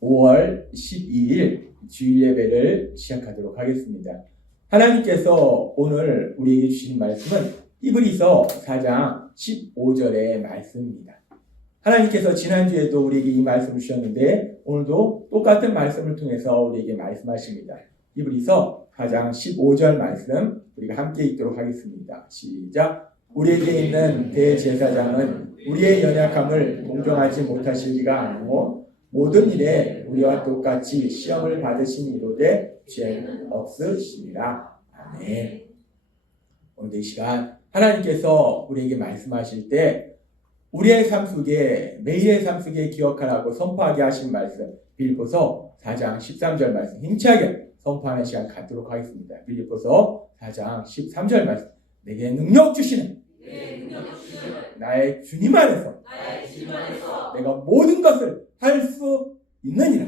5월 12일 주일 예배를 시작하도록 하겠습니다. 하나님께서 오늘 우리에게 주신 말씀은 히브리서 4장 15절의 말씀입니다. 하나님께서 지난주에도 우리에게 이 말씀을 주셨는데 오늘도 똑같은 말씀을 통해서 우리에게 말씀하십니다. 히브리서 4장 15절 말씀 우리가 함께 읽도록 하겠습니다. 시작. 우리에게 있는 대제사장은 우리의 연약함을 동정하지 못하실 리가 아니고 모든 일에 우리와 똑같이 시험을 받으신 이로되 죄는 없으시니라. 아멘. 오늘 이 시간 하나님께서 우리에게 말씀하실 때 우리의 삶 속에 매일의 삶 속에 기억하라고 선포하게 하신 말씀 빌립보서 4장 13절 말씀 힘차게 선포하는 시간 갖도록 하겠습니다. 빌립보서 4장 13절 말씀 내게 능력 주시는 나의 주님 안에서 내가 모든 것을 할 수 있느니라.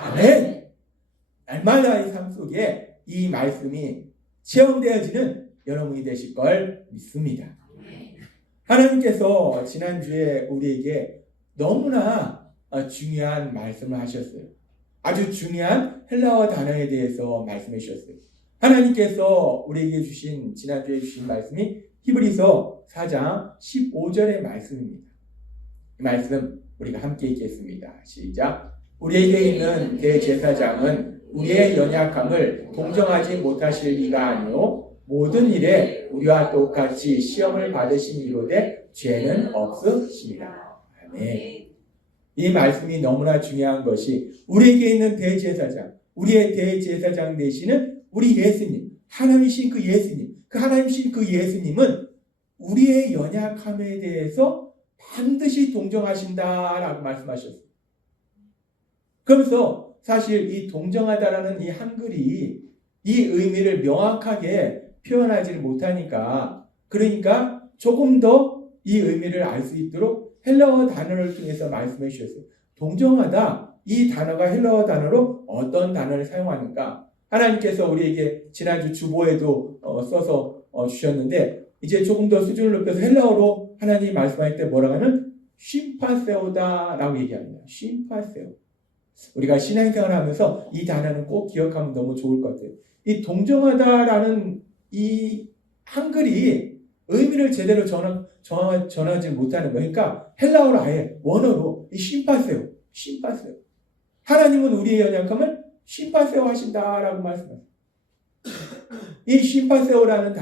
아멘. 날마다의 삶 속에 이 말씀이 체험되어지는 여러분이 되실 걸 믿습니다. 하나님께서 지난주에 우리에게 너무나 중요한 말씀을 하셨어요. 아주 중요한 헬라어 단어에 대해서 말씀해 주셨어요. 하나님께서 우리에게 주신 지난주에 주신 말씀이 히브리서 4장 15절의 말씀입니다. 이 말씀 우리가 함께 읽겠습니다. 시작. 우리에게 있는 대제사장은 우리의 연약함을 동정하지 못하실 리가 아니요 모든 일에 우리와 똑같이 시험을 받으신 이로되 죄는 없으시니라. 아멘. 이 말씀이 너무나 중요한 것이 우리에게 있는 대제사장, 우리의 대제사장 되시는 우리 예수님, 하나님이신 그 예수님, 그 하나님이신 그 예수님은 우리의 연약함에 대해서 반드시 동정하신다라고 말씀하셨어요. 그러면서 사실 이 동정하다라는 이 한글이 이 의미를 명확하게 표현하지를 못하니까 그러니까 조금 더 이 의미를 알 수 있도록 헬라어 단어를 통해서 말씀해 주셨어요. 동정하다 이 단어가 헬라어 단어로 어떤 단어를 사용하는가 하나님께서 우리에게 지난주 주보에도 써서 주셨는데 이제 조금 더 수준을 높여서 헬라어로 하나님이 말씀할 때 뭐라고 하면 쉼파세오다라고 얘기합니다. 쉼파세오. 우리가 신앙생활을 하면서 이 단어는 꼭 기억하면 너무 좋을 것 같아요. 이 동정하다라는 이 한글이 의미를 제대로 전하지 못하는 거예요. 그러니까 헬라어로 아예 원어로 이 쉼파세오. 하나님은 우리의 연약함을 쉼파세오 하신다라고 말씀하세요. 이 쉼파세오라는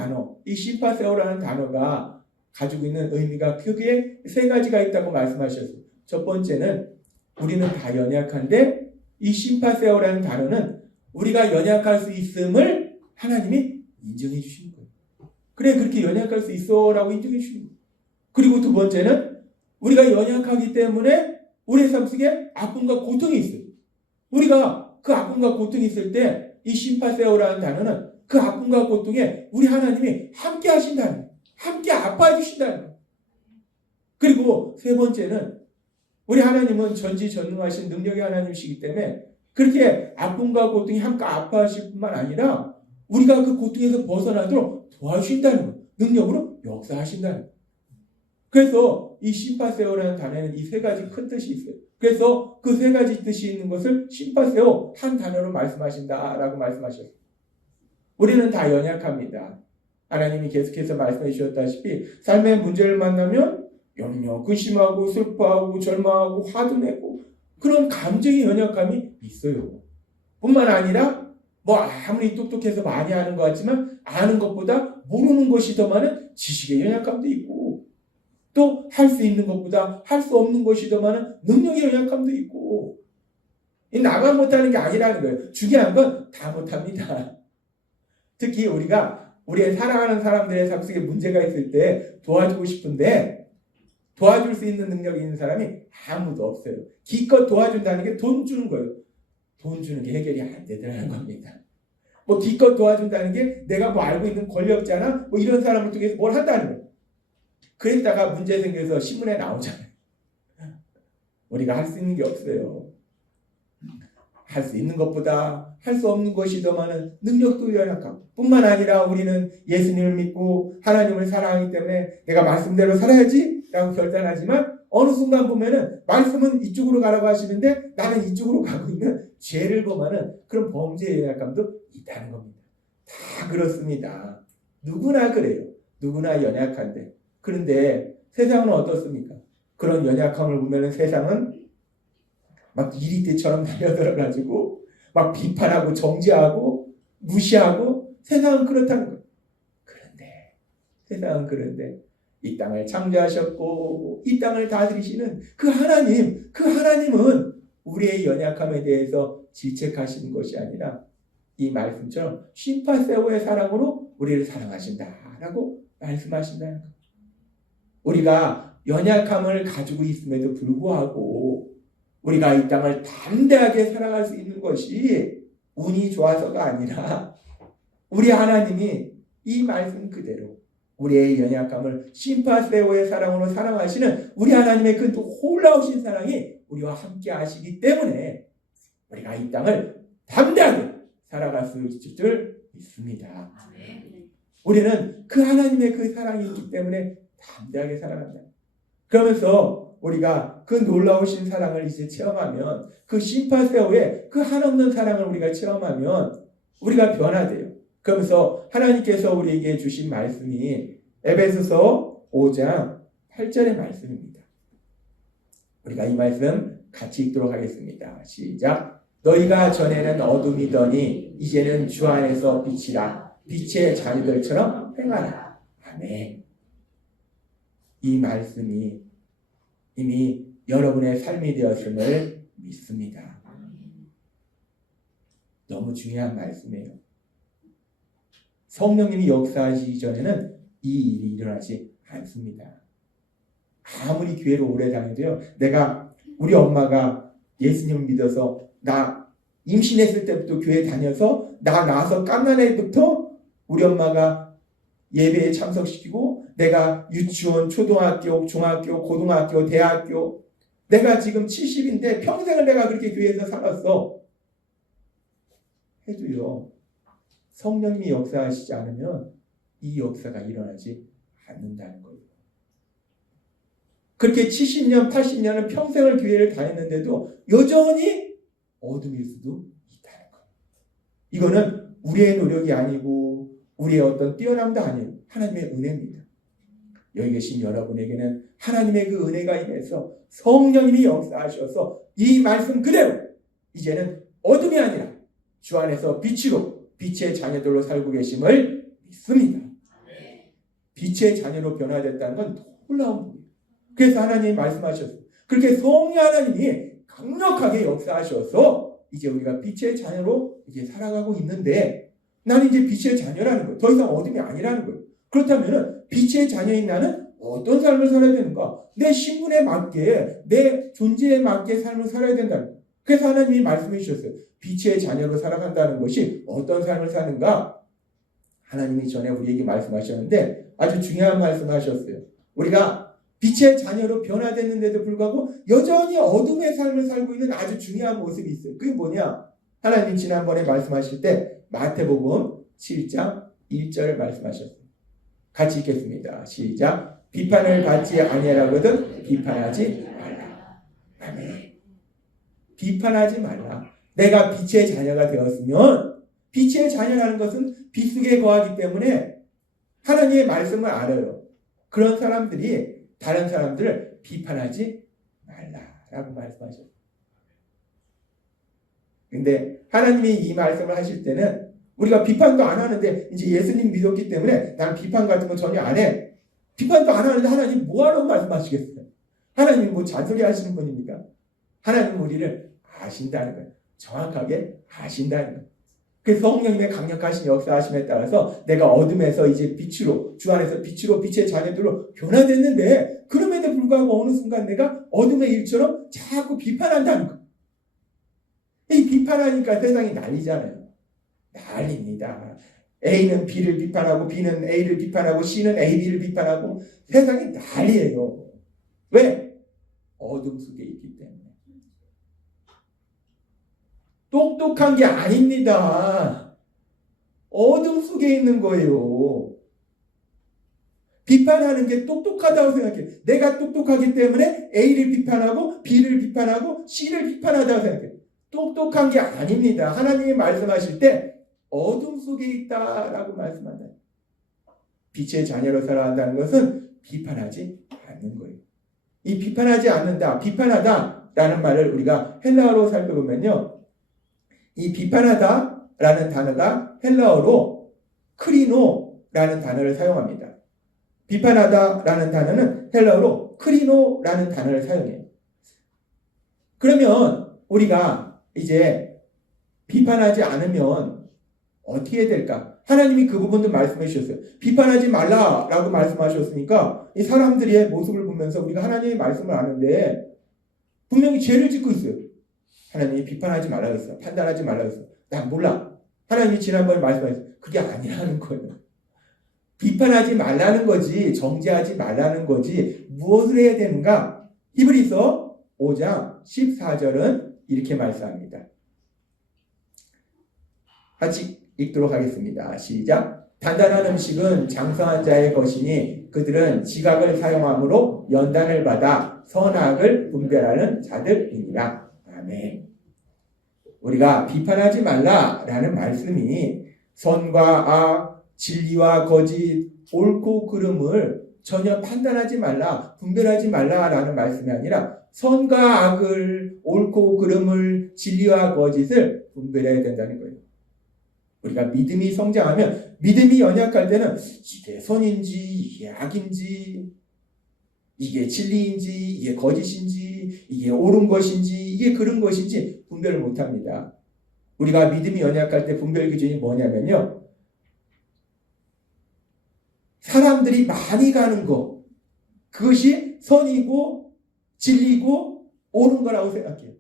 단어가 가지고 있는 의미가 크게 세 가지가 있다고 말씀하셨어요. 첫 번째는 우리는 다 연약한데 이 쉼파세오라는 단어는 우리가 연약할 수 있음을 하나님이 인정해 주시는 거예요. 그래 그렇게 연약할 수 있어 라고 인정해 주시는 거예요. 그리고 두 번째는 우리가 연약하기 때문에 우리의 삶 속에 아픔과 고통이 있어요. 우리가 그 아픔과 고통이 있을 때 이 쉼파세오라는 단어는 그 아픔과 고통에 우리 하나님이 함께 하신다는 거예요. 함께 아파해 주신다는 거예요. 그리고 세 번째는 우리 하나님은 전지전능하신 능력의 하나님이시기 때문에 그렇게 아픔과 고통이 함께 아파하실 뿐만 아니라 우리가 그 고통에서 벗어나도록 도와주신다는 거예요. 능력으로 역사하신다는 거예요. 그래서 이 쉼파세오라는 단어에는 이 세 가지 큰 뜻이 있어요. 그래서 그 세 가지 뜻이 있는 것을 쉼파세오 한 단어로 말씀하신다라고 말씀하셨어요. 우리는 다 연약합니다. 하나님이 계속해서 말씀해 주셨다시피 삶의 문제를 만나면 염려, 근심하고 슬퍼하고 절망하고 화도 내고 그런 감정의 연약함이 있어요. 뿐만 아니라 뭐 아무리 똑똑해서 많이 아는 것 같지만 아는 것보다 모르는 것이 더 많은 지식의 연약함도 있고 또 할 수 있는 것보다 할 수 없는 것이 더 많은 능력의 연약함도 있고 나만 못하는 게 아니라는 거예요. 중요한 건 다 못합니다. 특히 우리가 우리의 사랑하는 사람들의 삶 속에 문제가 있을 때 도와주고 싶은데 도와줄 수 있는 능력이 있는 사람이 아무도 없어요. 기껏 도와준다는 게 돈 주는 거예요. 돈 주는 게 해결이 안 되더라는 겁니다. 뭐 기껏 도와준다는 게 내가 뭐 알고 있는 권력자나 뭐 이런 사람을 통해서 뭘 한다는 거예요. 그랬다가 문제 생겨서 신문에 나오잖아요. 우리가 할 수 있는 게 없어요. 할 수 있는 것보다 할 수 없는 것이 더 많은 능력도 연약하고 뿐만 아니라 우리는 예수님을 믿고 하나님을 사랑하기 때문에 내가 말씀대로 살아야지 라고 결단하지만 어느 순간 보면은 말씀은 이쪽으로 가라고 하시는데 나는 이쪽으로 가고 있는 죄를 범하는 그런 범죄의 연약감도 있다는 겁니다. 다 그렇습니다. 누구나 그래요. 누구나 연약한데. 그런데 세상은 어떻습니까? 그런 연약함을 보면은 세상은 막 이리떼처럼 달려들어가지고 막 비판하고 정죄하고 무시하고 세상은 그렇다는 거예요. 세상은 그런데 이 땅을 창조하셨고 이 땅을 다스리시는 그 하나님은 우리의 연약함에 대해서 질책하시는 것이 아니라 이 말씀처럼 심파세오의 사랑으로 우리를 사랑하신다라고 말씀하신다는 거예요. 우리가 연약함을 가지고 있음에도 불구하고 우리가 이 땅을 담대하게 살아갈 수 있는 것이 운이 좋아서가 아니라 우리 하나님이 이 말씀 그대로 우리의 연약함을 심파세오의 사랑으로 사랑하시는 우리 하나님의 그 놀라우신 사랑이 우리와 함께 하시기 때문에 우리가 이 땅을 담대하게 살아갈 수 있을 줄 믿습니다. 우리는 그 하나님의 그 사랑이 있기 때문에 담대하게 살아간다. 그러면서 우리가 그 놀라우신 사랑을 이제 체험하면 그 심파세오의 그 한없는 사랑을 우리가 체험하면 우리가 변화돼요. 그러면서 하나님께서 우리에게 주신 말씀이 에베소서 5장 8절의 말씀입니다. 우리가 이 말씀 같이 읽도록 하겠습니다. 시작. 너희가 전에는 어둠이더니 이제는 주 안에서 빛이라. 빛의 자녀들처럼 행하라. 아멘. 이 말씀이 이미 여러분의 삶이 되었음을 믿습니다. 너무 중요한 말씀이에요. 성령님이 역사하시기 전에는 이 일이 일어나지 않습니다. 아무리 교회를 오래 다녀도요. 내가 우리 엄마가 예수님을 믿어서 나 임신했을 때부터 교회 다녀서 나 낳아서 깐난 애부터 우리 엄마가 예배에 참석시키고 내가 유치원, 초등학교, 중학교, 고등학교, 대학교 내가 지금 70인데 평생을 내가 그렇게 교회에서 살았어. 해도요. 성령님이 역사하시지 않으면 이 역사가 일어나지 않는다는 거예요. 그렇게 70년, 80년은 평생을 교회를 다녔는데도 여전히 어둠일 수도 있다는 거예요. 이거는 우리의 노력이 아니고 우리의 어떤 뛰어남도 아니에요. 하나님의 은혜입니다. 여기 계신 여러분에게는 하나님의 그 은혜가 임해서 성령님이 역사하셔서 이 말씀 그대로 이제는 어둠이 아니라 주 안에서 빛으로 빛의 자녀들로 살고 계심을 믿습니다. 빛의 자녀로 변화됐다는 건 놀라운 분이에요. 그래서 하나님이 말씀하셨어요. 그렇게 성령 하나님이 강력하게 역사하셔서 이제 우리가 빛의 자녀로 이제 살아가고 있는데 나는 이제 빛의 자녀라는 거예요. 더 이상 어둠이 아니라는 거예요. 그렇다면 빛의 자녀인 나는 어떤 삶을 살아야 되는가? 내 신분에 맞게 내 존재에 맞게 삶을 살아야 된다는 거예요. 그래서 하나님이 말씀해 주셨어요. 빛의 자녀로 살아간다는 것이 어떤 삶을 사는가? 하나님이 전에 우리에게 말씀하셨는데 아주 중요한 말씀을 하셨어요. 우리가 빛의 자녀로 변화됐는데도 불구하고 여전히 어둠의 삶을 살고 있는 아주 중요한 모습이 있어요. 그게 뭐냐? 하나님 지난번에 말씀하실 때 마태복음 7장 1절을 말씀하셨어요. 같이 읽겠습니다. 시작. 비판을 받지 아니하라거든 비판하지 말라. 아멘. 비판하지 말라. 내가 빛의 자녀가 되었으면 빛의 자녀라는 것은 빛 속에 거하기 때문에 하나님의 말씀을 알아요. 그런 사람들이 다른 사람들을 비판하지 말라라고 말씀하셨어요. 근데 하나님이 이 말씀을 하실 때는 우리가 비판도 안 하는데 이제 예수님 믿었기 때문에 나는 비판 같은 거 전혀 안 해. 비판도 안 하는데 하나님 뭐하러 말씀하시겠어요? 하나님 뭐 잔소리 하시는 분입니까? 하나님 우리를 아신다는 거예요. 정확하게 아신다는 거예요. 그 성령님의 강력하신 역사하심에 따라서 내가 어둠에서 이제 빛으로 주 안에서 빛으로 빛의 자녀들로 변화됐는데 그럼에도 불구하고 어느 순간 내가 어둠의 일처럼 자꾸 비판한다는 거예요. 이 비판하니까 세상이 난리잖아요. 난립니다. A는 B를 비판하고 B는 A를 비판하고 C는 A, B를 비판하고 세상이 난리예요. 왜? 어둠 속에 있기 때문에. 똑똑한 게 아닙니다. 어둠 속에 있는 거예요. 비판하는 게 똑똑하다고 생각해. 내가 똑똑하기 때문에 A를 비판하고 B를 비판하고 C를 비판하다고 생각해. 똑똑한 게 아닙니다. 하나님이 말씀하실 때 어둠 속에 있다라고 말씀한다. 빛의 자녀로 살아간다는 것은 비판하지 않는 거예요. 이 비판하지 않는다, 비판하다라는 말을 우리가 헬라어로 살펴보면요. 이 비판하다라는 단어가 헬라어로 크리노라는 단어를 사용합니다. 비판하다라는 단어는 헬라어로 크리노라는 단어를 사용해요. 그러면 우리가 이제 비판하지 않으면 어떻게 해야 될까? 하나님이 그 부분도 말씀해 주셨어요. 비판하지 말라라고 말씀하셨으니까 이 사람들의 모습을 보면서 우리가 하나님의 말씀을 아는데 분명히 죄를 짓고 있어요. 하나님이 비판하지 말라고 했어. 판단하지 말라고 했어. 난 몰라. 하나님이 지난번에 말씀하셨어요. 그게 아니라는 거예요. 비판하지 말라는 거지, 정죄하지 말라는 거지, 무엇을 해야 되는가? 히브리서 5장 14절은 이렇게 말씀합니다. 같이 읽도록 하겠습니다. 시작. 단단한 음식은 장성한 자의 것이니 그들은 지각을 사용함으로 연단을 받아 선악을 분별하는 자들이니라. 아멘. 우리가 비판하지 말라라는 말씀이 선과 악, 진리와 거짓, 옳고 그름을 전혀 판단하지 말라, 분별하지 말라라는 말씀이 아니라 선과 악을, 옳고 그름을, 진리와 거짓을 분별해야 된다는 거예요. 우리가 믿음이 성장하면, 믿음이 연약할 때는 이게 선인지, 이게 악인지, 이게 진리인지, 이게 거짓인지, 이게 옳은 것인지, 이게 그른 것인지 분별을 못합니다. 우리가 믿음이 연약할 때 분별 기준이 뭐냐면요. 사람들이 많이 가는 거, 그것이 선이고 진리고 옳은 거라고 생각해요.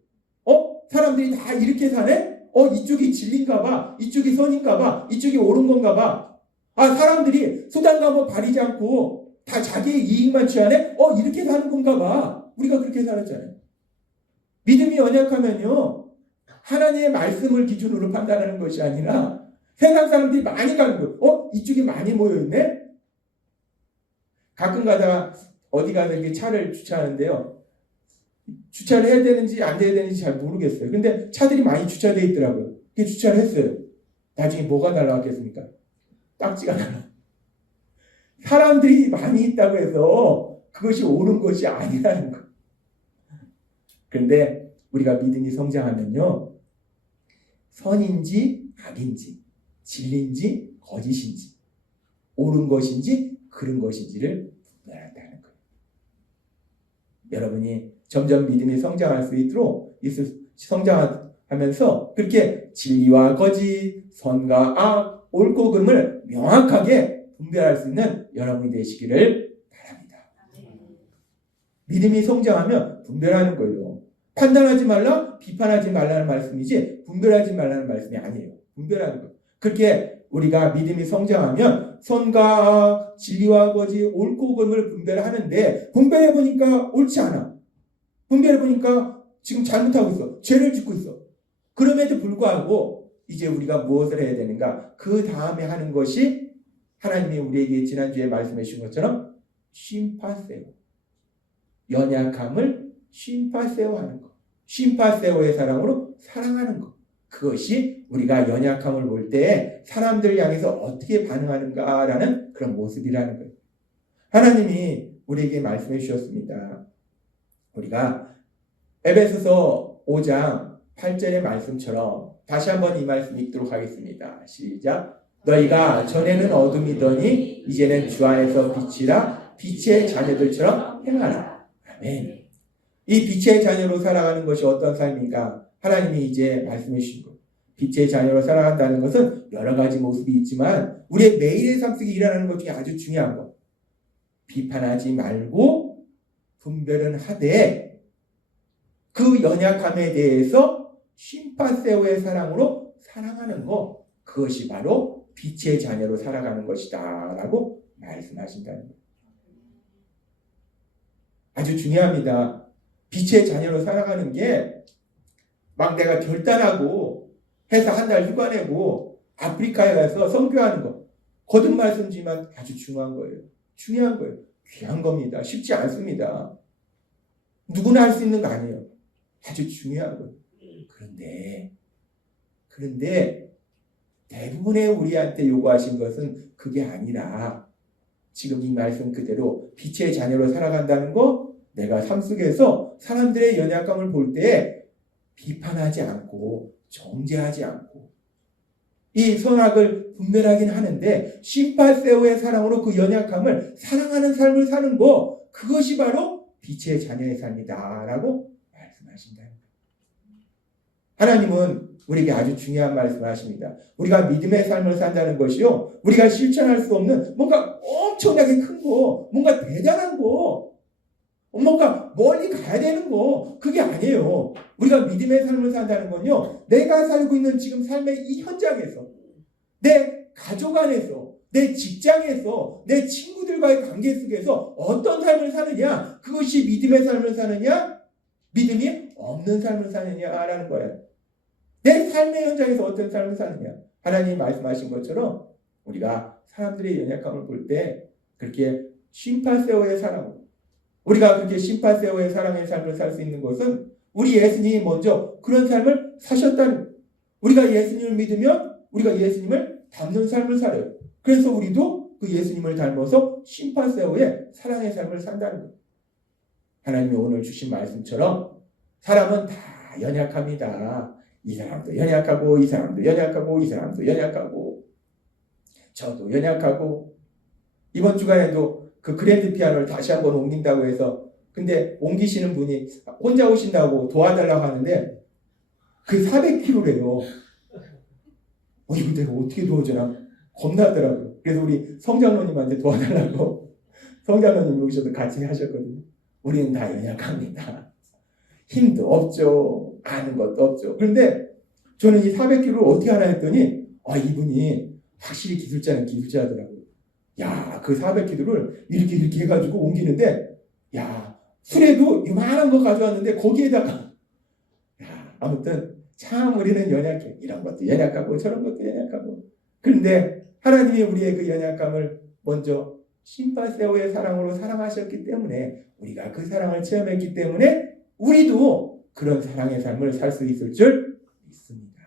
사람들이 다 이렇게 사네? 이쪽이 진리인가 봐, 이쪽이 선인가 봐, 이쪽이 옳은 건가 봐. 사람들이 수단감을 가리지 않고 다 자기의 이익만 취하네? 이렇게 사는 건가 봐. 우리가 그렇게 살았잖아요. 믿음이 연약하면요, 하나님의 말씀을 기준으로 판단하는 것이 아니라 세상 사람들이 많이 가는 거예요. 이쪽이 많이 모여있네? 가끔 가다가 어디 가서 이렇게 차를 주차하는데요. 주차를 해야 되는지 안 해야 되는지 잘 모르겠어요. 근데 차들이 많이 주차되어 있더라고요. 그게 주차를 했어요. 나중에 뭐가 날라왔겠습니까? 딱지가 날라. 사람들이 많이 있다고 해서 그것이 옳은 것이 아니라는 거. 그런데 우리가 믿음이 성장하면요. 선인지 악인지, 진리인지 거짓인지, 옳은 것인지 그른 것인지를 분별한다는 거예요. 여러분이 점점 믿음이 성장할 수 있도록 성장하면서 그렇게 진리와 거짓, 선과 악, 옳고 그름을 명확하게 분별할 수 있는 여러분이 되시기를 바랍니다. 믿음이 성장하면 분별하는 거예요. 판단하지 말라, 비판하지 말라는 말씀이지 분별하지 말라는 말씀이 아니에요. 분별하는 거예요. 그렇게 우리가 믿음이 성장하면 선과 악, 진리와 거짓, 옳고 그름을 분별하는데 분별해보니까 옳지 않아. 분별해보니까 지금 잘못하고 있어. 죄를 짓고 있어. 그럼에도 불구하고 이제 우리가 무엇을 해야 되는가? 그 다음에 하는 것이 하나님이 우리에게 지난주에 말씀해 주신 것처럼 심파세오. 연약함을 심파세오 하는 것. 심파세오의 사랑으로 사랑하는 것. 그것이 우리가 연약함을 볼 때 사람들을 향해서 어떻게 반응하는가라는 그런 모습이라는 거예요. 하나님이 우리에게 말씀해 주셨습니다. 우리가 에베소서 5장 8절의 말씀처럼 다시 한번 이 말씀 읽도록 하겠습니다. 시작. 너희가 전에는 어둠이더니 이제는 주 안에서 빛이라 빛의 자녀들처럼 행하라. 아멘. 이 빛의 자녀로 살아가는 것이 어떤 삶인가? 하나님이 이제 말씀해 주신 것. 빛의 자녀로 살아간다는 것은 여러 가지 모습이 있지만 우리의 매일의 삶 속에 일어나는 것 중에 아주 중요한 것. 비판하지 말고 분별은 하되 그 연약함에 대해서 심파세오의 사랑으로 사랑하는 것. 그것이 바로 빛의 자녀로 살아가는 것이다 라고 말씀하신다는 거예요. 아주 중요합니다. 빛의 자녀로 살아가는 게 막 내가 결단하고 해서 한 달 휴가 내고 아프리카에 가서 선교하는 거. 거듭 말씀지만 아주 중요한 거예요. 중요한 거예요. 귀한 겁니다. 쉽지 않습니다. 누구나 할 수 있는 거 아니에요. 아주 중요한 거예요. 그런데 대부분의 우리한테 요구하신 것은 그게 아니라 지금 이 말씀 그대로 빛의 자녀로 살아간다는 거, 내가 삶 속에서 사람들의 연약함을 볼 때 비판하지 않고 정죄하지 않고 이 선악을 분별하긴 하는데 심파세오의 사랑으로 그 연약함을 사랑하는 삶을 사는 거, 그것이 바로 빛의 자녀의 삶이다 라고 말씀하신다. 하나님은 우리에게 아주 중요한 말씀을 하십니다. 우리가 믿음의 삶을 산다는 것이요, 우리가 실천할 수 없는 뭔가 엄청나게 큰 거, 뭔가 대단한 거, 뭔가 멀리 가야 되는 거, 그게 아니에요. 우리가 믿음의 삶을 산다는 건요, 내가 살고 있는 지금 삶의 이 현장에서, 내 가족 안에서, 내 직장에서, 내 친구들과의 관계 속에서 어떤 삶을 사느냐, 그것이 믿음의 삶을 사느냐, 믿음이 없는 삶을 사느냐라는 거예요. 내 삶의 현장에서 어떤 삶을 사느냐. 하나님이 말씀하신 것처럼 우리가 사람들의 연약함을 볼 때 그렇게 심파세오의 사랑으로, 우리가 그렇게 심파세오의 사랑의 삶을 살 수 있는 것은 우리 예수님이 먼저 그런 삶을 사셨다는, 우리가 예수님을 믿으면 우리가 예수님을 닮는 삶을 살아요. 그래서 우리도 그 예수님을 닮아서 심파세오의 사랑의 삶을 산다는 거예요. 하나님이 오늘 주신 말씀처럼 사람은 다 연약합니다. 이 사람도 연약하고 이 사람도 연약하고 이 사람도 연약하고 저도 연약하고, 이번 주간에도 그 그랜드 피아노를 다시 한번 옮긴다고 해서, 근데 옮기시는 분이 혼자 오신다고 도와달라고 하는데 그 400kg래요. 이거 내가 어떻게 도와주나 겁나더라고요. 그래서 우리 성장로님한테 도와달라고 성장로님이 오셔서 같이 하셨거든요. 우리는 다 연약합니다. 힘도 없죠. 아는 것도 없죠. 그런데 저는 이 400kg를 어떻게 하나 했더니 이분이 확실히 기술자는 기술자더라고요. 야, 그 400kg를 이렇게 해가지고 옮기는데, 야, 술에도 이만한 거 가져왔는데 거기에다가, 야, 아무튼 참 우리는 연약해. 이런 것도 연약하고 저런 것도 연약하고. 그런데 하나님이 우리의 그 연약함을 먼저 심파세오의 사랑으로 사랑하셨기 때문에, 우리가 그 사랑을 체험했기 때문에 우리도 그런 사랑의 삶을 살 수 있을 줄 믿습니다.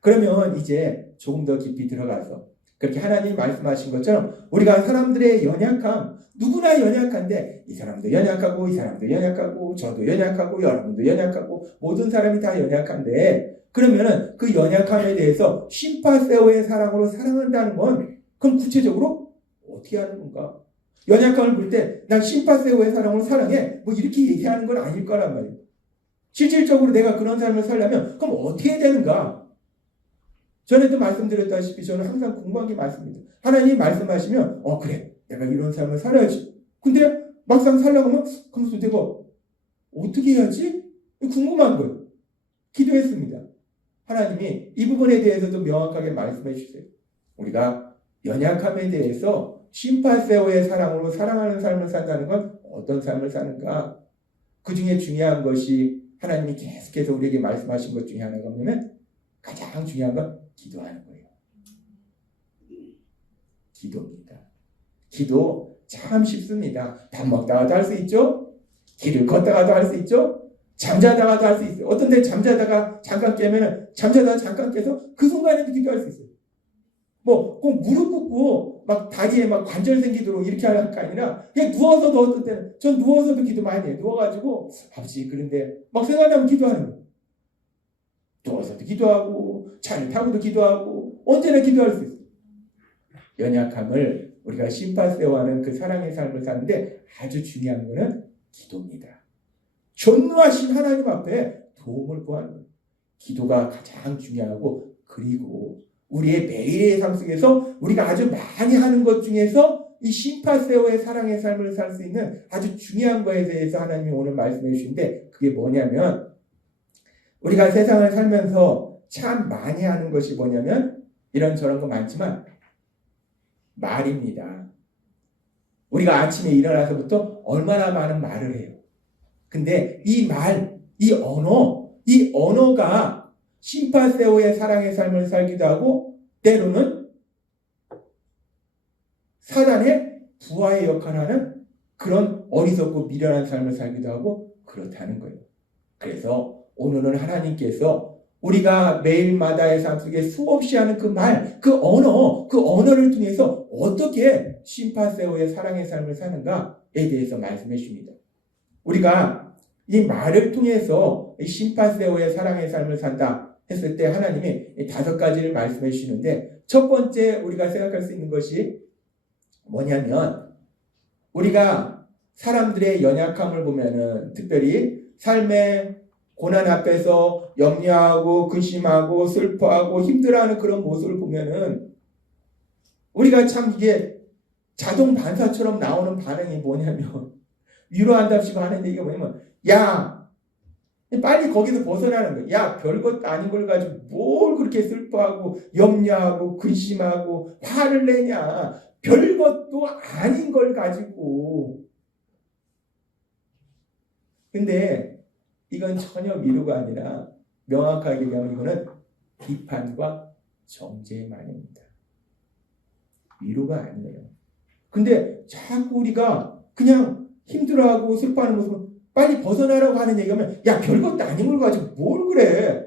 그러면 이제 조금 더 깊이 들어가서 그렇게 하나님이 말씀하신 것처럼 우리가 사람들의 연약함, 누구나 연약한데 이 사람도 연약하고 이 사람도 연약하고 저도 연약하고 여러분도 연약하고 모든 사람이 다 연약한데, 그러면은 그 연약함에 대해서 심파세오의 사랑으로 사랑한다는 건 그럼 구체적으로 어떻게 하는 건가? 연약함을 볼 때 난 심파세오의 사랑으로 사랑해 뭐 이렇게 얘기하는 건 아닐 거란 말이에요. 실질적으로 내가 그런 삶을 살려면 그럼 어떻게 해야 되는가? 전에도 말씀드렸다시피 저는 항상 궁금한 게 많습니다. 하나님이 말씀하시면 그래 내가 이런 삶을 살아야지. 근데 막상 살려고 하면 그러면서 내가 어떻게 해야지? 궁금한 거예요. 기도했습니다. 하나님이 이 부분에 대해서도 명확하게 말씀해 주세요. 우리가 연약함에 대해서 심파세오의 사랑으로 사랑하는 삶을 산다는 건 어떤 삶을 사는가? 그 중에 중요한 것이 하나님이 계속해서 우리에게 말씀하신 것 중에 하나가 뭐냐면 가장 중요한 건 기도하는 거예요. 기도입니다. 기도 참 쉽습니다. 밥 먹다가도 할 수 있죠? 길을 걷다가도 할 수 있죠? 잠자다가도 할 수 있어요. 어떤 데 잠자다가 잠깐 깨면 잠자다가 잠깐 깨서 그 순간에도 기도할 수 있어요. 뭐 꼭 무릎 꿇고 막 다리에 막 관절 생기도록 이렇게 하는 게 아니라 그냥 누워서도, 어떤 때는 전 누워서도 기도 많이 해요. 누워가지고 아버지 그런데 막 생각나면 기도하는 거예요. 누워서도 기도하고 차를 타고도 기도하고 언제나 기도할 수 있어요. 연약함을 우리가 심파세오하는 그 사랑의 삶을 사는데 아주 중요한 것은 기도입니다. 전능하신 하나님 앞에 도움을 구하는 거예요. 기도가 가장 중요하고, 그리고 우리의 매일의 삶 속에서 우리가 아주 많이 하는 것 중에서 이 심파세오의 사랑의 삶을 살 수 있는 아주 중요한 것에 대해서 하나님이 오늘 말씀해 주시는데, 그게 뭐냐면 우리가 세상을 살면서 참 많이 하는 것이 뭐냐면 이런저런 거 많지만 말입니다. 우리가 아침에 일어나서부터 얼마나 많은 말을 해요. 근데 이 말, 이 언어가 심파세오의 사랑의 삶을 살기도 하고 때로는 사단의 부하의 역할을 하는 그런 어리석고 미련한 삶을 살기도 하고 그렇다는 거예요. 그래서 오늘은 하나님께서 우리가 매일마다의 삶 속에 수없이 하는 그 말, 그 언어를 통해서 어떻게 심파세오의 사랑의 삶을 사는가에 대해서 말씀해 주십니다. 우리가 이 말을 통해서 심파세오의 사랑의 삶을 산다 했을 때 하나님이 5가지를 말씀해 주시는데, 첫 번째 우리가 생각할 수 있는 것이 뭐냐면, 우리가 사람들의 연약함을 보면은, 특별히 삶의 고난 앞에서 염려하고 근심하고 슬퍼하고 힘들어하는 그런 모습을 보면은 우리가 참 이게 자동 반사처럼 나오는 반응이 뭐냐면, 위로한답시고 하는데 이게 뭐냐면, 야 빨리 거기서 벗어나는 거야. 야 별것도 아닌 걸 가지고 뭘 그렇게 슬퍼하고 염려하고 근심하고 화를 내냐. 별것도 아닌 걸 가지고. 근데 이건 전혀 위로가 아니라 명확하게 얘기하면 이거는 비판과 정죄의 말입니다. 위로가 아니에요. 근데 자꾸 우리가 그냥 힘들어하고 슬퍼하는 모습을 빨리 벗어나라고 하는 얘기하면, 야 별것도 아닌 걸 가지고 뭘 그래.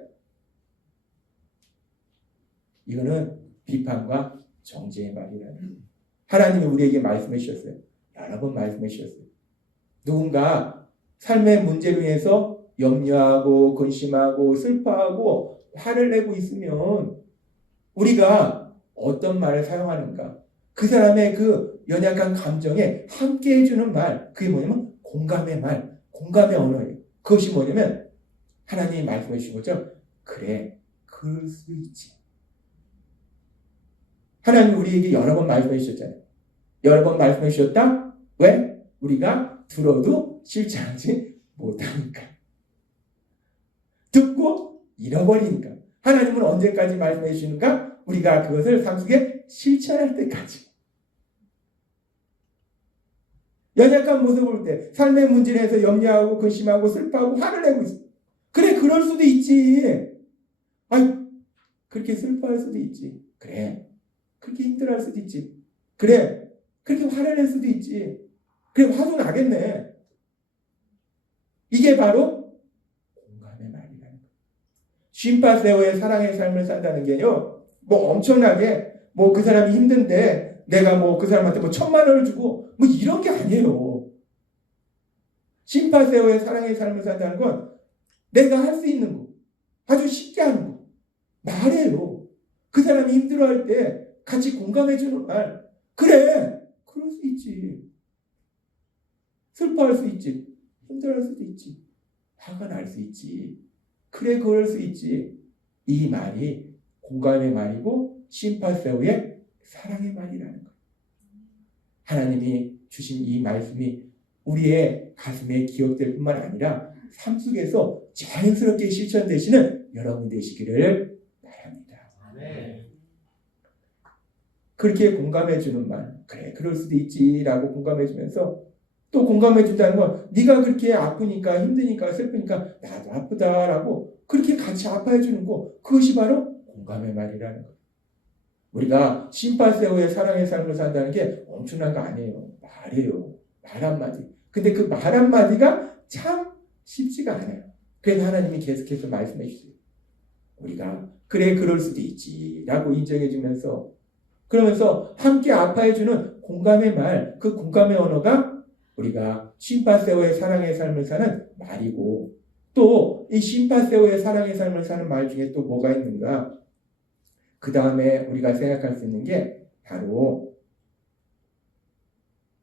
이거는 비판과 정죄의 말이라는 거예요. 하나님이 우리에게 말씀해 주셨어요. 여러 번 말씀해 주셨어요. 누군가 삶의 문제로 인해서 염려하고 근심하고 슬퍼하고 화를 내고 있으면 우리가 어떤 말을 사용하는가? 그 사람의 그 연약한 감정에 함께 해주는 말, 그게 뭐냐면 공감의 말, 공감의 언어예요. 그것이 뭐냐면 하나님이 말씀해 주신 것처럼, 그래 그럴 수 있지. 하나님 우리에게 여러 번 말씀해 주셨잖아요. 여러 번 말씀해 주셨다? 왜? 우리가 들어도 실천하지 못하니까. 듣고 잃어버리니까. 하나님은 언제까지 말씀해 주시는가? 우리가 그것을 삶 속에 실천할 때까지. 연약한 모습을 볼 때, 삶의 문제로 해서 염려하고 근심하고 슬퍼하고 화를 내고 있어. 그래 그럴 수도 있지. 그렇게 슬퍼할 수도 있지. 그래 그렇게 힘들어할 수도 있지. 그래 그렇게 화를 낼 수도 있지. 그래 화도 나겠네. 이게 바로 공감의 말이라는 거예요. 심파세오의 사랑의 삶을 산다는 게요, 뭐 엄청나게 뭐 그 사람이 힘든데 내가 뭐 그 사람한테 뭐 1,000,000원을 주고 뭐 이런 게 아니에요. 심파세오의 사랑의 삶을 산다는 건 내가 할 수 있는 거, 아주 쉽게 하는 거, 말해요. 그 사람이 힘들어할 때 같이 공감해주는 말. 그래 그럴 수 있지. 슬퍼할 수 있지. 힘들어할 수도 있지. 화가 날 수 있지. 그래 그럴 수 있지. 이 말이 공감의 말이고 심파세오의 사랑의 말이라는 거예요. 하나님이 주신 이 말씀이 우리의 가슴에 기억될 뿐만 아니라 삶 속에서 자연스럽게 실천되시는 여러분 되시기를 바랍니다. 네. 그렇게 공감해주는 말, 그래 그럴 수도 있지라고 공감해주면서, 또 공감해준다는 건 네가 그렇게 아프니까 힘드니까 슬프니까 나도 아프다라고 그렇게 같이 아파해주는 거, 그것이 바로 공감의 말이라는 거예요. 우리가 심파세오의 사랑의 삶을 산다는 게 엄청난 거 아니에요. 말이에요. 말 한마디. 근데 그 말 한마디가 참 쉽지가 않아요. 그래서 하나님이 계속해서 말씀해 주세요. 우리가 그래 그럴 수도 있지 라고 인정해 주면서, 그러면서 함께 아파해주는 공감의 말, 그 공감의 언어가 우리가 심파세오의 사랑의 삶을 사는 말이고, 또 이 심파세오의 사랑의 삶을 사는 말 중에 또 뭐가 있는가? 그 다음에 우리가 생각할 수 있는 게 바로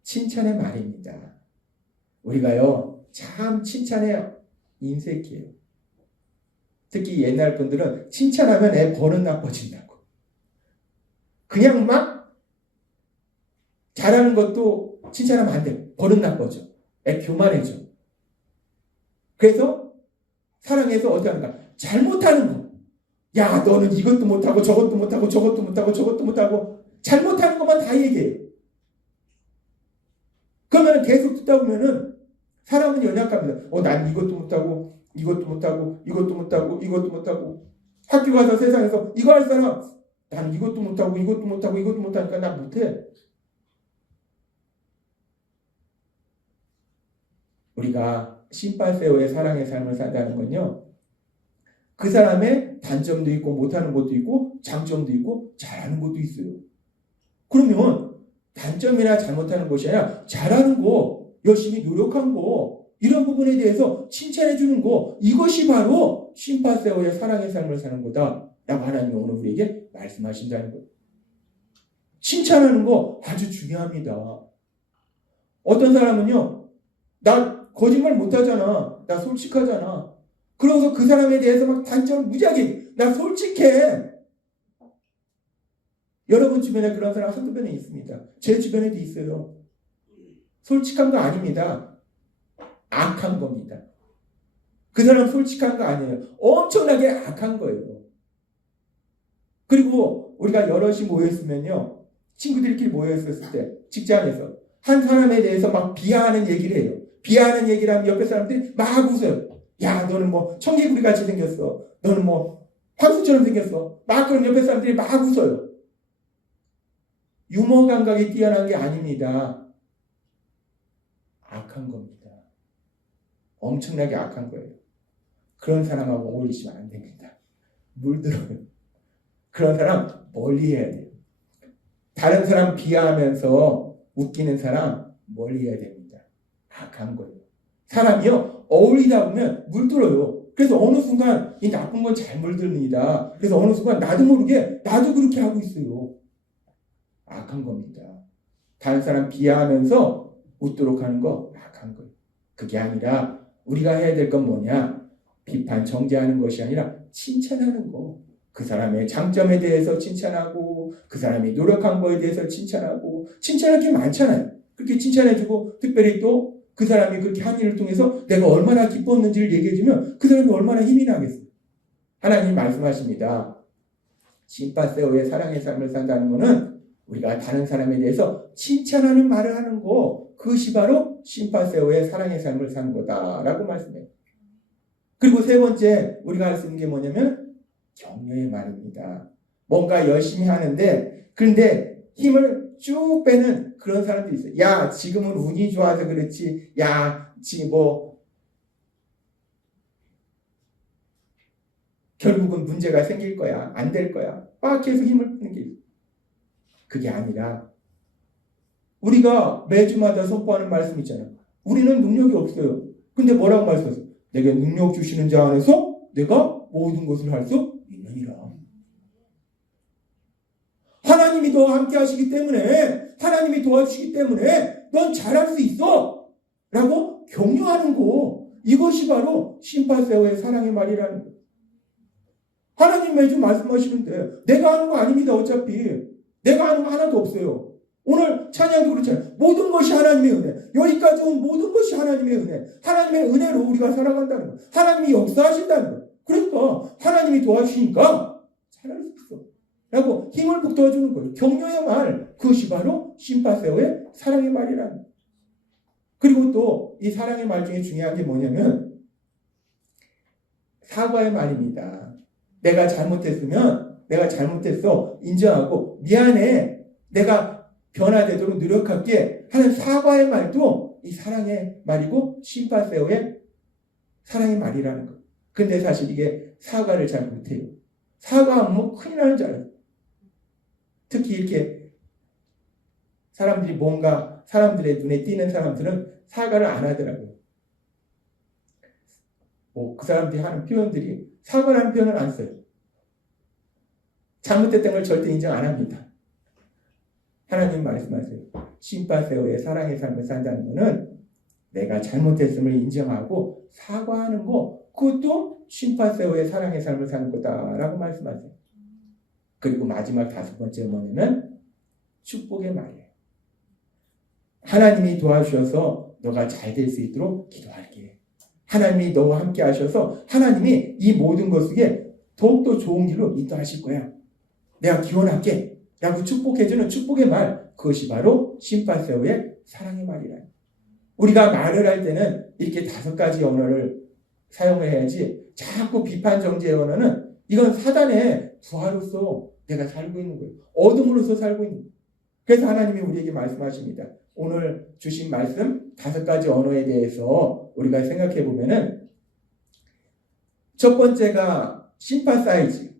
칭찬의 말입니다. 우리가요 참 칭찬에 인색해요. 특히 옛날 분들은 칭찬하면 애 버릇 나빠진다고. 그냥 막 잘하는 것도 칭찬하면 안 돼. 버릇 나빠져. 애 교만해져. 그래서 사랑해서 어떻게 하는가? 잘못하는 거. 야 너는 이것도 못하고 저것도 못하고 저것도 못하고 저것도 못하고 잘못하는 것만 다 얘기해. 그러면 계속 듣다 보면은 사람은 연약합니다. 난 이것도 못하고 이것도 못하고 이것도 못하고 이것도 못하고, 학교 가서 세상에서 이거 할 사람, 난 이것도 못하고 이것도 못하고 이것도 못하니까 난 못해. 우리가 심파세오의 사랑의 삶을 산다는 건요, 그 사람의 단점도 있고 못하는 것도 있고 장점도 있고 잘하는 것도 있어요. 그러면 단점이나 잘못하는 것이 아니라 잘하는 거, 열심히 노력한 거, 이런 부분에 대해서 칭찬해 주는 거, 이것이 바로 심파세오의 사랑의 삶을 사는 거다 라고 하나님이 오늘 우리에게 말씀하신다는 거예요. 칭찬하는 거 아주 중요합니다. 어떤 사람은요, 나 거짓말 못하잖아, 나 솔직하잖아, 그러고서 그 사람에 대해서 막 단점을 무지하게, 나 솔직해. 여러분 주변에 그런 사람 한두 번에 있습니다. 제 주변에도 있어요. 솔직한 거 아닙니다. 악한 겁니다. 그 사람 솔직한 거 아니에요. 엄청나게 악한 거예요. 그리고 우리가 여럿이 모였으면요, 친구들끼리 모여있었을 때 직장에서 한 사람에 대해서 막 비하하는 얘기를 해요. 비하하는 얘기를 하면 옆에 사람들이 막 웃어요. 야, 너는 뭐 청개구리 같이 생겼어. 너는 뭐 황소처럼 생겼어. 막 그럼 옆에 사람들이 막 웃어요. 유머 감각이 뛰어난 게 아닙니다. 악한 겁니다. 엄청나게 악한 거예요. 그런 사람하고 어울리시면 안 됩니다. 물들어요. 그런 사람 멀리 해야 돼요. 다른 사람 비하하면서 웃기는 사람 멀리 해야 됩니다. 악한 거예요. 사람이요, 어울리다 보면 물들어요. 그래서 어느 순간 이 나쁜 건 잘 물듭니다. 그래서 어느 순간 나도 모르게 나도 그렇게 하고 있어요. 악한 겁니다. 다른 사람 비하하면서 웃도록 하는 거 악한 거예요. 그게 아니라 우리가 해야 될 건 뭐냐? 비판, 정죄하는 것이 아니라 칭찬하는 거. 그 사람의 장점에 대해서 칭찬하고, 그 사람이 노력한 거에 대해서 칭찬하고, 칭찬할 게 많잖아요. 그렇게 칭찬해주고, 특별히 또 그 사람이 그렇게 한 일을 통해서 내가 얼마나 기뻤는지를 얘기해주면 그 사람이 얼마나 힘이 나겠어요. 하나님 말씀하십니다. 심파세오의 사랑의 삶을 산다는 것은 우리가 다른 사람에 대해서 칭찬하는 말을 하는 거, 그것이 바로 심파세오의 사랑의 삶을 사는 거다라고 말씀해요. 그리고 세 번째 우리가 할 수 있는 게 뭐냐면 격려의 말입니다. 뭔가 열심히 하는데 그런데 힘을 쭉 빼는 그런 사람들이 있어요. 야, 지금은 운이 좋아서 그렇지. 야, 지금 결국은 문제가 생길 거야. 안 될 거야. 막 계속 힘을 빼는 게 있어요. 그게 아니라 우리가 매주마다 선포하는 말씀 있잖아요. 우리는 능력이 없어요. 근데 뭐라고 말씀하세요? 내게 능력 주시는 자 안에서 내가 모든 것을 할 수 있느니라. 하나님이 너와 함께 하시기 때문에, 하나님이 도와주시기 때문에 넌 잘할 수 있어 라고 격려하는 거, 이것이 바로 심파세오의 사랑의 말이라는 거예요. 하나님 매주 말씀하시는데 내가 하는 거 아닙니다. 어차피 내가 하는 거 하나도 없어요. 오늘 찬양도 그렇잖아요. 모든 것이 하나님의 은혜. 여기까지 온 모든 것이 하나님의 은혜. 하나님의 은혜로 우리가 살아간다는 거예요. 하나님이 역사하신다는 거예요. 그러니까 하나님이 도와주시니까 잘할 수 있어 라고 힘을 북돋아주는 거예요. 격려의 말, 그것이 바로 심파세오의 사랑의 말이라는 거예요. 그리고 또 이 사랑의 말 중에 중요한 게 뭐냐면 사과의 말입니다. 내가 잘못했으면 내가 잘못했어 인정하고 미안해, 내가 변화되도록 노력할게 하는 사과의 말도 이 사랑의 말이고 심파세오의 사랑의 말이라는 거예요. 근데 사실 이게 사과를 잘 못해요. 사과하면 뭐 큰일 나는 줄 알아요. 특히 이렇게 사람들이 뭔가 사람들의 눈에 띄는 사람들은 사과를 안 하더라고요. 그 사람들이 하는 표현들이 사과라는 표현을 안 써요. 잘못됐던 걸 절대 인정 안 합니다. 하나님 말씀하세요. 심파세오의 사랑의 삶을 산다는 것은 내가 잘못했음을 인정하고 사과하는 거, 그것도 심파세오의 사랑의 삶을 사는 거다라고 말씀하세요. 그리고 마지막 다섯 번째 뭐냐면 축복의 말이에요. 하나님이 도와주셔서 너가 잘 될 수 있도록 기도할게. 하나님이 너와 함께 하셔서 하나님이 이 모든 것 속에 더욱더 좋은 길로 인도하실 거야. 내가 기원할게 라고 축복해주는 축복의 말, 그것이 바로 심파세오의 사랑의 말이라. 우리가 말을 할 때는 이렇게 다섯 가지 언어를 사용해야지, 자꾸 비판 정죄의 언어는 이건 사단의 부하로서 내가 살고 있는 거예요. 어둠으로서 살고 있는 거예요. 그래서 하나님이 우리에게 말씀하십니다. 오늘 주신 말씀 다섯 가지 언어에 대해서 우리가 생각해 보면은 첫 번째가 심파사이즈,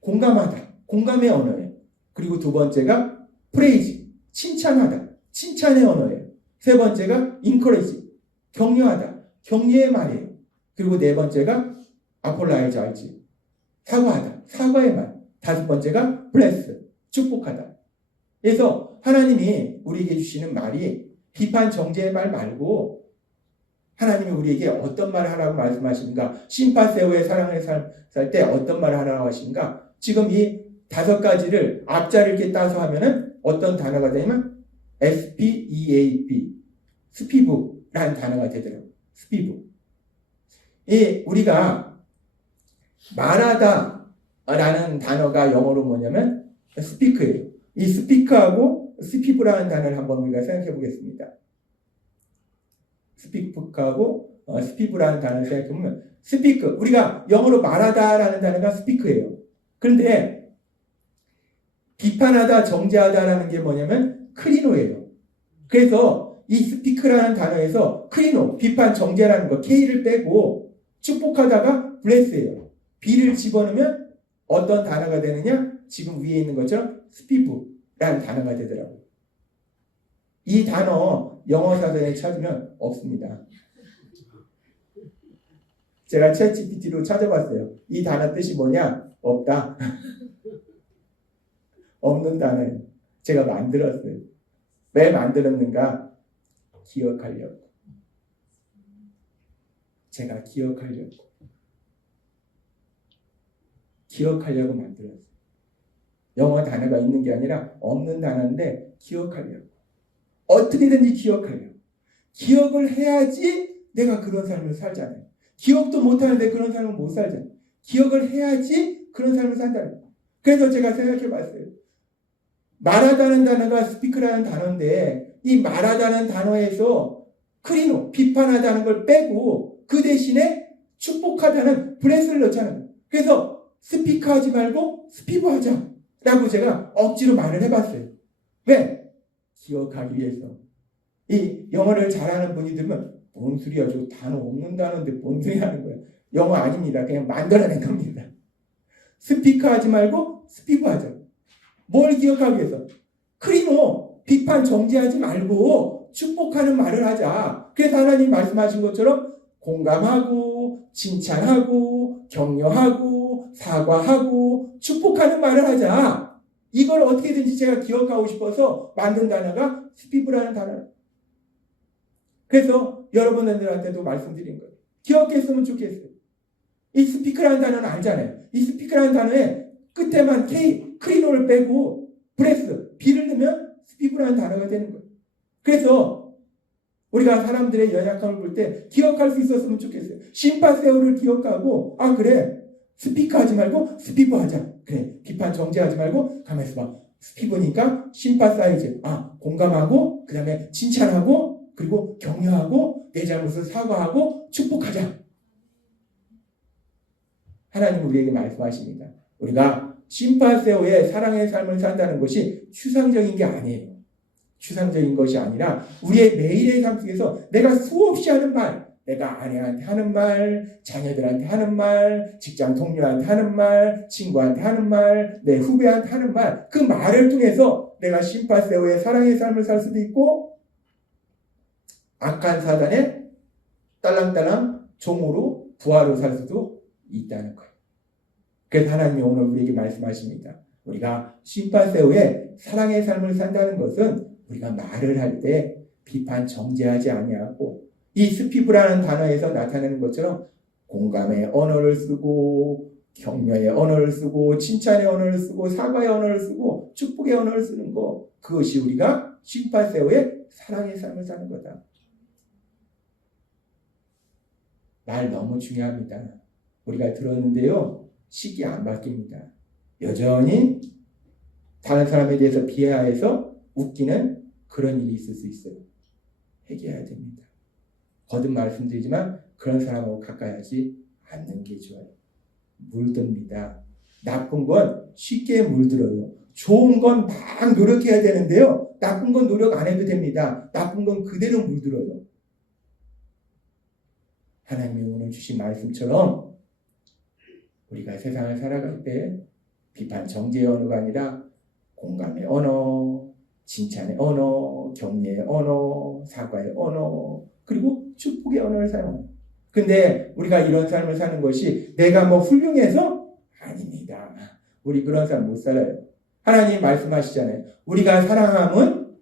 공감하다, 공감의 언어예요. 그리고 두 번째가 프레이즈, 칭찬하다, 칭찬의 언어예요. 세 번째가 인커리지, 격려하다, 격려의 말이에요. 그리고 네 번째가 아폴라이자이즈, 사과하다, 사과의 말. 다섯 번째가 블레스, 축복하다. 그래서 하나님이 우리에게 주시는 말이 비판 정죄의 말 말고 하나님이 우리에게 어떤 말을 하라고 말씀하시는가? 심파세오의 사랑을 살 때 어떤 말을 하라고 하시는가? 지금 이 다섯 가지를 앞자를 이렇게 따서 하면은 어떤 단어가 되냐면 SPEAB, 스피브라는 단어가 되더라고요. 스피브. 우리가 말하다라는 단어가 영어로 뭐냐면 스피크예요. 이 스피크하고 스피브라는 단어를 한번 우리가 생각해 보겠습니다. 스피크하고 스피브라는 단어를 생각해 보면 스피크, 우리가 영어로 말하다라는 단어가 스피크예요. 그런데 비판하다, 정죄하다라는 게 뭐냐면 크리노예요. 그래서 이 스피크라는 단어에서 크리노, 비판, 정죄라는 거 K를 빼고 축복하다가 블레스예요. B를 집어넣으면 어떤 단어가 되느냐? 지금 위에 있는 것처럼 스피브라는 단어가 되더라고요. 이 단어 영어 사전에 찾으면 없습니다. 제가 챗GPT로 찾아봤어요. 이 단어 뜻이 뭐냐? 없다. 없는 단어예요. 제가 만들었어요. 왜 만들었는가? 기억하려고. 제가 기억하려고 만들었어요. 영어 단어가 있는 게 아니라 없는 단어인데 기억하려고. 어떻게든지 기억하려고. 기억을 해야지 내가 그런 삶을 살잖아요. 기억도 못하는데 그런 삶을 못 살잖아요. 기억을 해야지 그런 삶을 산다는 거예요. 그래서 제가 생각해 봤어요. 말하다는 단어가 스피크라는 단어인데 이 말하다는 단어에서 크리노, 비판하다는 걸 빼고 그 대신에 축복하다는 블레스를 넣자는 거예요. 그래서 스피크하지 말고 스피브하자 라고 제가 억지로 말을 해봤어요. 왜? 기억하기 위해서. 이 영어를 잘하는 분이 들으면 뭔 소리야, 저 단어 없는 단어인데 뭔 소리 하는 거야. 영어 아닙니다. 그냥 만들어낸 겁니다. 스피크하지 말고 스피브하자. 뭘 기억하기 위해서? 크리노, 비판 정죄하지 말고 축복하는 말을 하자. 그래서 하나님 말씀하신 것처럼 공감하고 칭찬하고 격려하고 사과하고 축복하는 말을 하자. 이걸 어떻게든지 제가 기억하고 싶어서 만든 단어가 스피브라는 단어예요. 그래서 여러분들한테도 말씀드린 거예요. 기억했으면 좋겠어요. 이 스피크라는 단어는 알잖아요. 이 스피크라는 단어에 끝에만 K, 크리노를 빼고 브레스, B를 넣으면 스피브라는 단어가 되는 거예요. 그래서 우리가 사람들의 연약함을 볼 때 기억할 수 있었으면 좋겠어요. 심파세오를 기억하고 그래, 스피크하지 말고 스피브하자. 그래, 비판 정죄하지 말고 가만히 있어봐. 스피브니까 심파사이즈, 공감하고 그 다음에 칭찬하고 그리고 격려하고 내 잘못을 사과하고 축복하자. 하나님은 우리에게 말씀하십니다. 우리가 심파세오의 사랑의 삶을 산다는 것이 추상적인 게 아니에요. 추상적인 것이 아니라 우리의 매일의 삶 속에서 내가 수없이 하는 말, 내가 아내한테 하는 말, 자녀들한테 하는 말, 직장 동료한테 하는 말, 친구한테 하는 말, 내 후배한테 하는 말, 그 말을 통해서 내가 심파세오의 사랑의 삶을 살 수도 있고 악한 사단의 딸랑딸랑 종으로 부하로 살 수도 있다는 거예요. 그래서 하나님이 오늘 우리에게 말씀하십니다. 우리가 심파세오의 사랑의 삶을 산다는 것은 우리가 말을 할 때 비판 정죄하지 아니하고 이 스피브라는 단어에서 나타내는 것처럼 공감의 언어를 쓰고 격려의 언어를 쓰고 칭찬의 언어를 쓰고 사과의 언어를 쓰고 축복의 언어를 쓰는 것, 그것이 우리가 심파세오의 사랑의 삶을 사는 거다. 말 너무 중요합니다. 우리가 들었는데요, 식이 안 바뀝니다. 여전히 다른 사람에 대해서 비하해서 웃기는 그런 일이 있을 수 있어요. 회개해야 됩니다. 거듭 말씀드리지만 그런 사람하고 가까이 하지 않는 게 좋아요. 물듭니다. 나쁜 건 쉽게 물들어요. 좋은 건 막 노력해야 되는데요, 나쁜 건 노력 안 해도 됩니다. 나쁜 건 그대로 물들어요. 하나님이 오늘 주신 말씀처럼 우리가 세상을 살아갈 때 비판 정죄의 언어가 아니라 공감의 언어, 칭찬의 언어, 격려의 언어, 사과의 언어, 그리고 축복의 언어를 사용합니다. 근데 우리가 이런 삶을 사는 것이 내가 뭐 훌륭해서? 아닙니다. 우리 그런 삶 못 살아요. 하나님 말씀하시잖아요. 우리가 사랑함은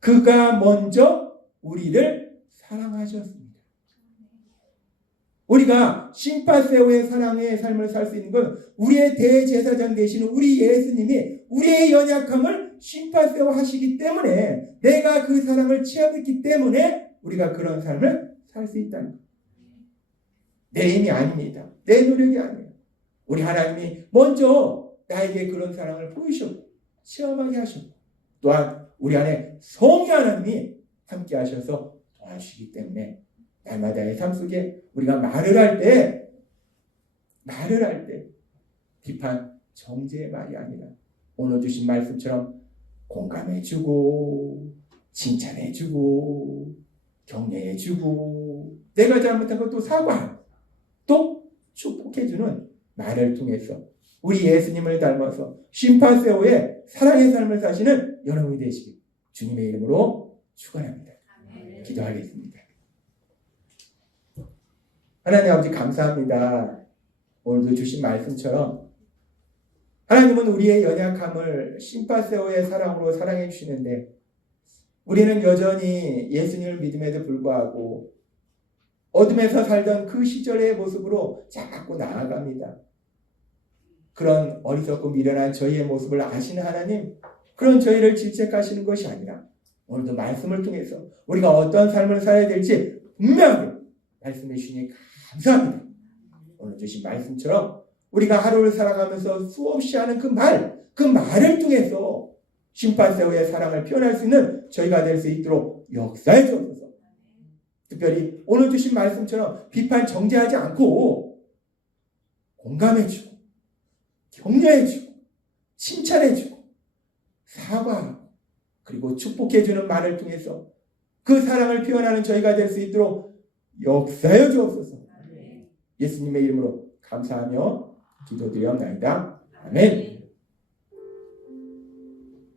그가 먼저 우리를 사랑하셨습니다. 우리가 심파세오의 사랑의 삶을 살 수 있는 건 우리의 대제사장 되시는 우리 예수님이 우리의 연약함을 심파세오 하시기 때문에 내가 그 사랑을 체험했기 때문에 우리가 그런 삶을 살 수 있다는 거예요. 내 힘이 아닙니다. 내 노력이 아니에요. 우리 하나님이 먼저 나에게 그런 사랑을 보이셨고 체험하게 하셨고 또한 우리 안에 성령 하나님이 함께 하셔서 도와주시기 때문에 날마다의 삶 속에 우리가 말을 할 때 비판, 정죄의 말이 아니라 오늘 주신 말씀처럼 공감해주고 칭찬해주고 격려해주고 내가 잘못한 것도 사과 또 축복해주는 말을 통해서 우리 예수님을 닮아서 심파세오의 사랑의 삶을 사시는 여러분이 되시길 주님의 이름으로 축원합니다. 기도하겠습니다. 하나님 아버지 감사합니다. 오늘도 주신 말씀처럼 하나님은 우리의 연약함을 심파세오의 사랑으로 사랑해 주시는데 우리는 여전히 예수님을 믿음에도 불구하고 어둠에서 살던 그 시절의 모습으로 자꾸 나아갑니다. 그런 어리석고 미련한 저희의 모습을 아시는 하나님, 그런 저희를 질책하시는 것이 아니라 오늘도 말씀을 통해서 우리가 어떤 삶을 살아야 될지 분명하게 말씀해 주시니 감사합니다. 오늘 주신 말씀처럼 우리가 하루를 살아가면서 수없이 하는 그 말을 통해서 심파세오의 사랑을 표현할 수 있는 저희가 될 수 있도록 역사해 주옵소서. 특별히 오늘 주신 말씀처럼 비판 정죄하지 않고 공감해주고 격려해주고 칭찬해주고 사과하고 그리고 축복해주는 말을 통해서 그 사랑을 표현하는 저희가 될 수 있도록 역사해 주옵소서. 예수님의 이름으로 감사하며 기도드리옵나이다. 아멘.